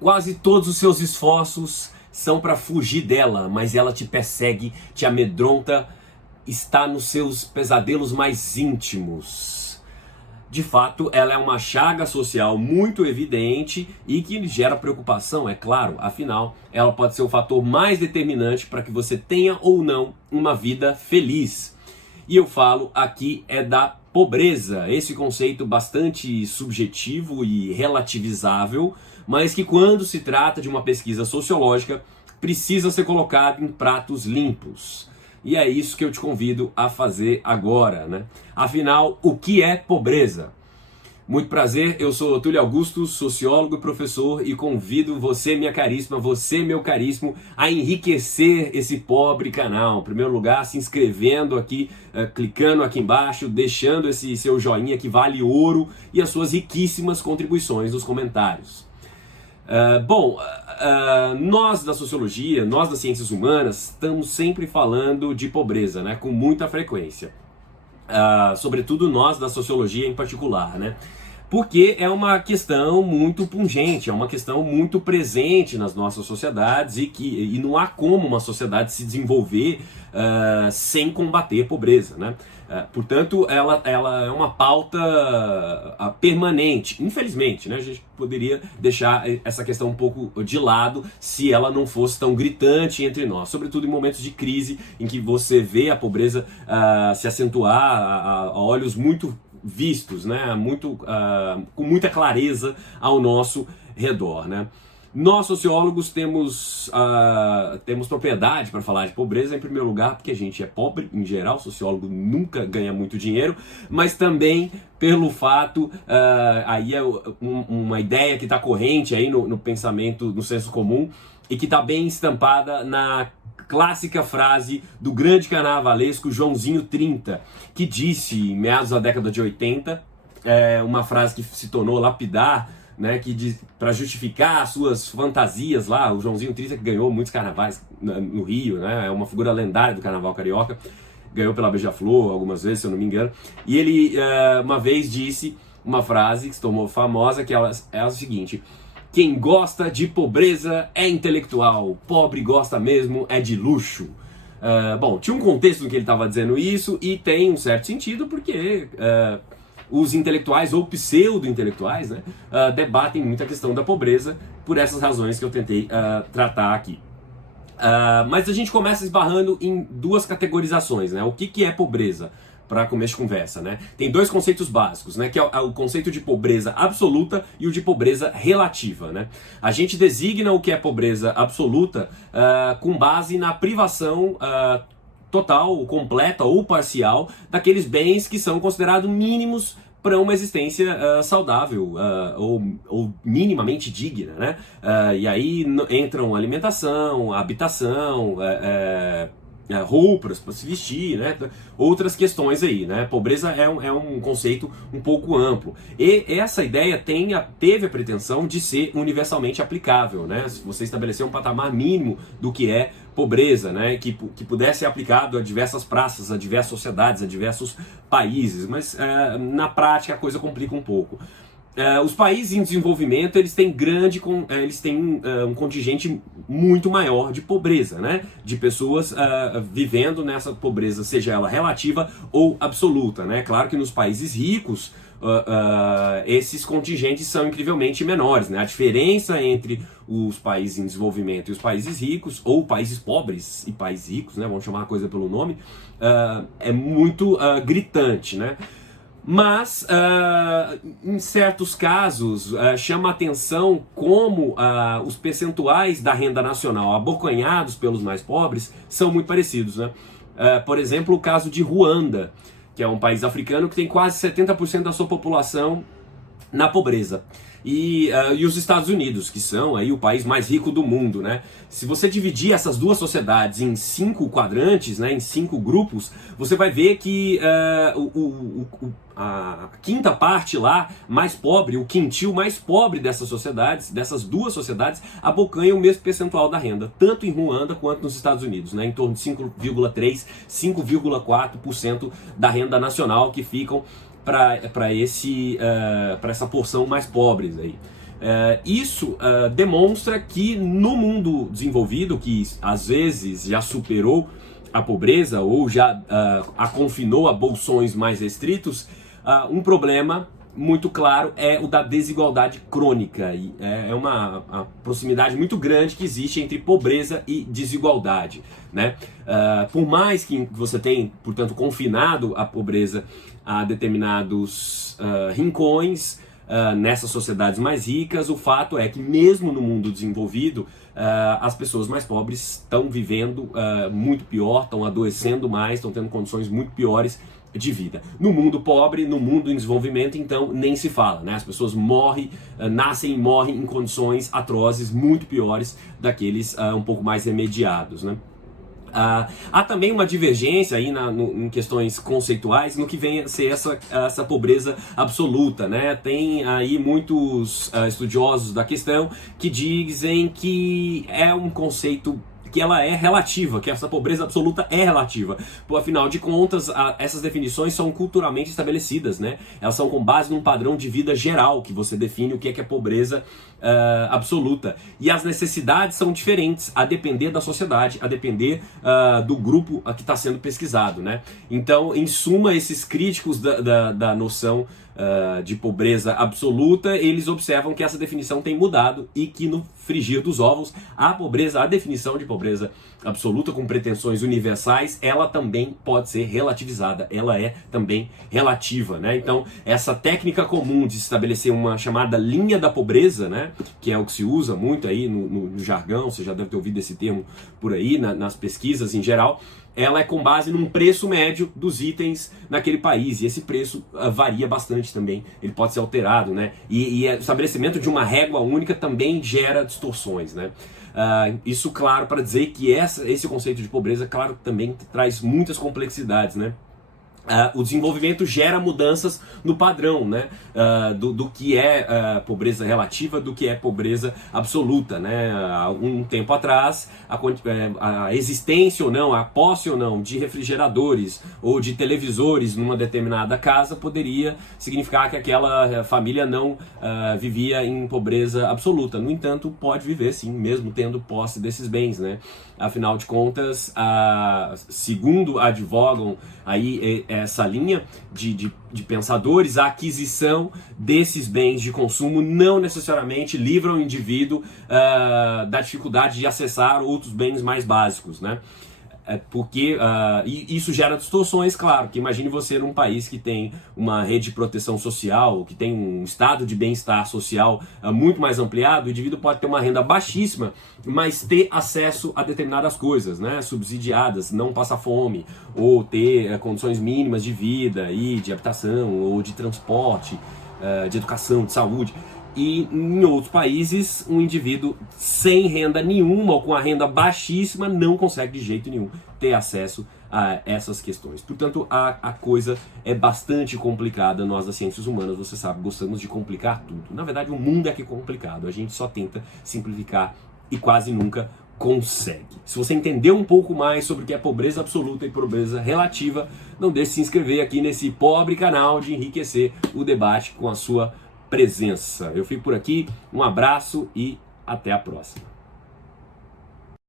Quase todos os seus esforços são para fugir dela, mas ela te persegue, te amedronta, está nos seus pesadelos mais íntimos. De fato, ela é uma chaga social muito evidente e que gera preocupação, é claro. Afinal, ela pode ser o fator mais determinante para que você tenha ou não uma vida feliz. E eu falo aqui da pobreza, esse conceito bastante subjetivo e relativizável, mas que quando se trata de uma pesquisa sociológica, precisa ser colocado em pratos limpos. E é isso que eu te convido a fazer agora, né? Afinal, o que é pobreza? Muito prazer, eu sou Túlio Augusto, sociólogo e professor, e convido você, minha caríssima, você, meu caríssimo, a enriquecer esse pobre canal. Em primeiro lugar, se inscrevendo aqui, clicando aqui embaixo, deixando esse seu joinha que vale ouro e as suas riquíssimas contribuições nos comentários. Nós da sociologia, nós das ciências humanas, estamos sempre falando de pobreza, né, com muita frequência. Sobretudo nós da sociologia em particular, né? Porque é uma questão muito pungente, é uma questão muito presente nas nossas sociedades e não há como uma sociedade se desenvolver sem combater a pobreza, né? Portanto, ela é uma pauta permanente, infelizmente, né? A gente poderia deixar essa questão um pouco de lado se ela não fosse tão gritante entre nós, sobretudo em momentos de crise em que você vê a pobreza se acentuar a olhos muito vistos, né? Com muita clareza ao nosso redor, né? Nós, sociólogos, temos propriedade para falar de pobreza, em primeiro lugar, porque a gente é pobre, em geral, sociólogo nunca ganha muito dinheiro, mas também pelo fato, aí é uma ideia que está corrente aí no pensamento, no senso comum, e que está bem estampada na clássica frase do grande carnavalesco Joãozinho 30, que disse, em meados da década de 80, uma frase que se tornou lapidar, né, que para justificar as suas fantasias lá, o Joãozinho 30 que ganhou muitos carnavais no Rio, né, é uma figura lendária do carnaval carioca, ganhou pela Beija-Flor algumas vezes, se eu não me engano, e ele uma vez disse uma frase que se tornou famosa, que é o seguinte: quem gosta de pobreza é intelectual, pobre gosta mesmo é de luxo. Bom, tinha um contexto no que ele estava dizendo isso e tem um certo sentido porque os intelectuais ou pseudo-intelectuais, né, debatem muito a questão da pobreza por essas razões que eu tentei tratar aqui. Mas a gente começa esbarrando em duas categorizações, né? O que é pobreza? Para começo de conversa, né? Tem dois conceitos básicos, né? Que é o conceito de pobreza absoluta e o de pobreza relativa, né? A gente designa o que é pobreza absoluta com base na privação total, completa ou parcial daqueles bens que são considerados mínimos para uma existência saudável ou minimamente digna, né? E aí entram alimentação, habitação, roupas para se vestir, né? Outras questões aí, né? Pobreza é um conceito um pouco amplo. E essa ideia teve a pretensão de ser universalmente aplicável, né? Se você estabelecer um patamar mínimo do que é pobreza, né? Que pudesse ser aplicado a diversas praças, a diversas sociedades, a diversos países, mas na prática a coisa complica um pouco. Os países em desenvolvimento, eles têm um contingente muito maior de pobreza, né? De pessoas vivendo nessa pobreza, seja ela relativa ou absoluta, né? Claro que nos países ricos, esses contingentes são incrivelmente menores, né? A diferença entre os países em desenvolvimento e os países ricos, ou países pobres e países ricos, né? Vamos chamar a coisa pelo nome, é muito gritante, né? Mas, em certos casos, chama a atenção como os percentuais da renda nacional abocanhados pelos mais pobres são muito parecidos, né? Por exemplo, o caso de Ruanda, que é um país africano que tem quase 70% da sua população na pobreza. E os Estados Unidos, que são aí o país mais rico do mundo, né? Se você dividir essas duas sociedades em 5 quadrantes, né, em 5 grupos, você vai ver que a quinta parte lá, mais pobre, o quintil mais pobre dessas sociedades, dessas duas sociedades, abocanha o mesmo percentual da renda, tanto em Ruanda quanto nos Estados Unidos, né? Em torno de 5,3%, 5,4% da renda nacional que ficam para essa porção mais pobres aí. Isso demonstra que no mundo desenvolvido, que às vezes já superou a pobreza ou já a confinou a bolsões mais restritos, um problema muito claro é o da desigualdade crônica. E é uma proximidade muito grande que existe entre pobreza e desigualdade, né? Por mais que você tenha, portanto, confinado a pobreza a determinados rincões nessas sociedades mais ricas, o fato é que mesmo no mundo desenvolvido, as pessoas mais pobres estão vivendo muito pior, estão adoecendo mais, estão tendo condições muito piores de vida. No mundo pobre, no mundo em desenvolvimento, então nem se fala, né? As pessoas nascem e morrem em condições atrozes, muito piores daqueles um pouco mais remediados, né? Há também uma divergência aí em questões conceituais no que vem a ser essa pobreza absoluta, né? Tem aí muitos estudiosos da questão que dizem que é um conceito que ela é relativa, que essa pobreza absoluta é relativa. Afinal de contas, essas definições são culturalmente estabelecidas, né? Elas são com base num padrão de vida geral que você define o que é pobreza absoluta. E as necessidades são diferentes a depender da sociedade, a depender do grupo que está sendo pesquisado, né? Então, em suma, esses críticos da noção de pobreza absoluta, eles observam que essa definição tem mudado e que no frigir dos ovos, a definição de pobreza absoluta com pretensões universais, ela também pode ser relativizada, ela é também relativa, né? Então, essa técnica comum de estabelecer uma chamada linha da pobreza, né, que é o que se usa muito aí no jargão, você já deve ter ouvido esse termo por aí, nas pesquisas em geral, ela é com base num preço médio dos itens naquele país, e esse preço varia bastante também, ele pode ser alterado, né? E o estabelecimento de uma régua única também gera distorções, né? Isso, claro, para dizer que esse conceito de pobreza, claro, também traz muitas complexidades, né? O desenvolvimento gera mudanças no padrão, né? Do que é pobreza relativa, do que é pobreza absoluta, né? Há algum tempo atrás, a existência ou não, a posse ou não de refrigeradores ou de televisores numa determinada casa poderia significar que aquela família não vivia em pobreza absoluta. No entanto, pode viver sim, mesmo tendo posse desses bens, né? Afinal de contas, segundo advogam aí essa linha de pensadores, a aquisição desses bens de consumo não necessariamente livra o indivíduo da dificuldade de acessar outros bens mais básicos, né? Porque isso gera distorções, claro, que imagine você num país que tem uma rede de proteção social, que tem um estado de bem-estar social muito mais ampliado, o indivíduo pode ter uma renda baixíssima, mas ter acesso a determinadas coisas, né, subsidiadas, não passar fome, ou ter condições mínimas de vida, e de habitação, ou de transporte, de educação, de saúde. E em outros países, um indivíduo sem renda nenhuma ou com a renda baixíssima não consegue de jeito nenhum ter acesso a essas questões. Portanto, a coisa é bastante complicada. Nós das ciências humanas, você sabe, gostamos de complicar tudo. Na verdade, o mundo é que é complicado. A gente só tenta simplificar e quase nunca consegue. Se você entender um pouco mais sobre o que é pobreza absoluta e pobreza relativa, não deixe de se inscrever aqui nesse pobre canal de enriquecer o debate com a sua presença. Eu fico por aqui, um abraço e até a próxima.